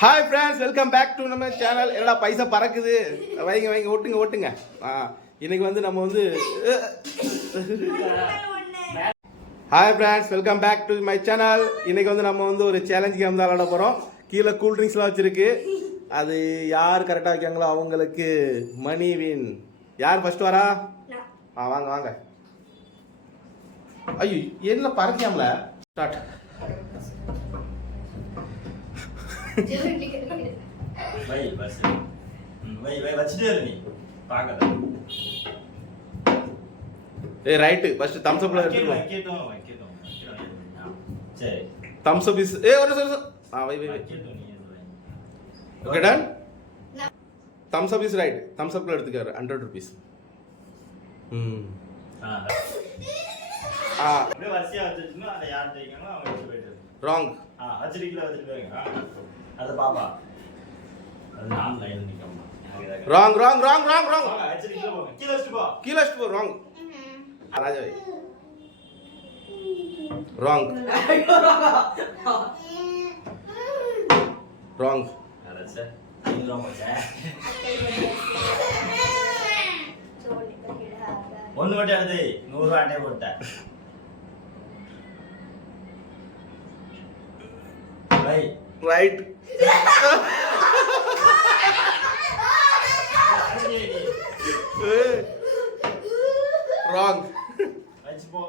Hi friends welcome back to நம்ம channel என்னடா பைசா பறக்குது? வைங்க வைங்க ஓட்டுங்க ஓட்டுங்க. ஆ இன்னைக்கு வந்து நம்ம வந்து hi friends welcome back to my channel இன்னைக்கு வந்து நம்ம வந்து ஒரு சேலஞ்ச் கேம் தான் விளாட போகிறோம் கீழே கூல் ட்ரிங்க்ஸ்லாம் வச்சிருக்கு. அது யார் கரெக்டாக வைக்காங்களோ அவங்களுக்கு மணி வின் யார் ஃபர்ஸ்ட் வரா? ஆ வாங்க வாங்க. ஐயோ என்ன பறக்காமல ஸ்டார்ட் வை பஸ் வை வை வச்சுட்டே இரு நீ பார்க்கல ஏ ரைட்டு ஃபர்ஸ்ட் தம்ஸ் அப்ல எடுத்துக்கோ வைக்கட்டும் வைக்கட்டும் சரி தம்ஸ் அப் இஸ் ஏ ஒரு நிமிஷம். ஆ வை வை வை வைக்கட்டும் நீ இது வை. Okay done thumbs up is right thumbs அப்ல எடுத்துக்காரு ஹண்ட்ரட் ருபீஸ் ம். ஆ, ஆ. அப்படியே வரிசையா வச்சுட்டுனா அதை யார் ஜெயிக்காங்களோ அவங்க வச்சு போயிட்டு ராங் ஆ வச்சிருக்கீங்களா வச்சுட்டு போயிருங்க அது பாப்பா. அது நான் லைன் நிற்கணும் wrong wrong wrong wrong wrong வச்சிருக்கீங்களா போங்க. கீழே வச்சுட்டு போ. கீழே வச்சுட்டு போ ராங் ராஜா. வை ராங் ராங் அட ஒன்று மட்டும் எடுத்து நூறுரூவா அட்டை போட்டேன் வை ரைட் ராங் வச்சு போ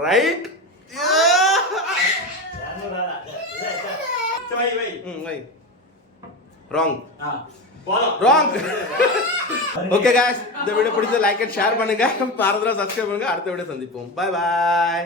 ரைட் இரநூறுவா சரி வை வை ம் வை ராங் ஆ போதும் ராங் ஓகே guys இந்த வீடியோ பிடிச்ச லைக் அண்ட் ஷேர் பண்ணுங்க பாரதரா சப்ஸ்கிரைப் பண்ணுங்க அடுத்த வீடியோ சந்திப்போம் பை பாய்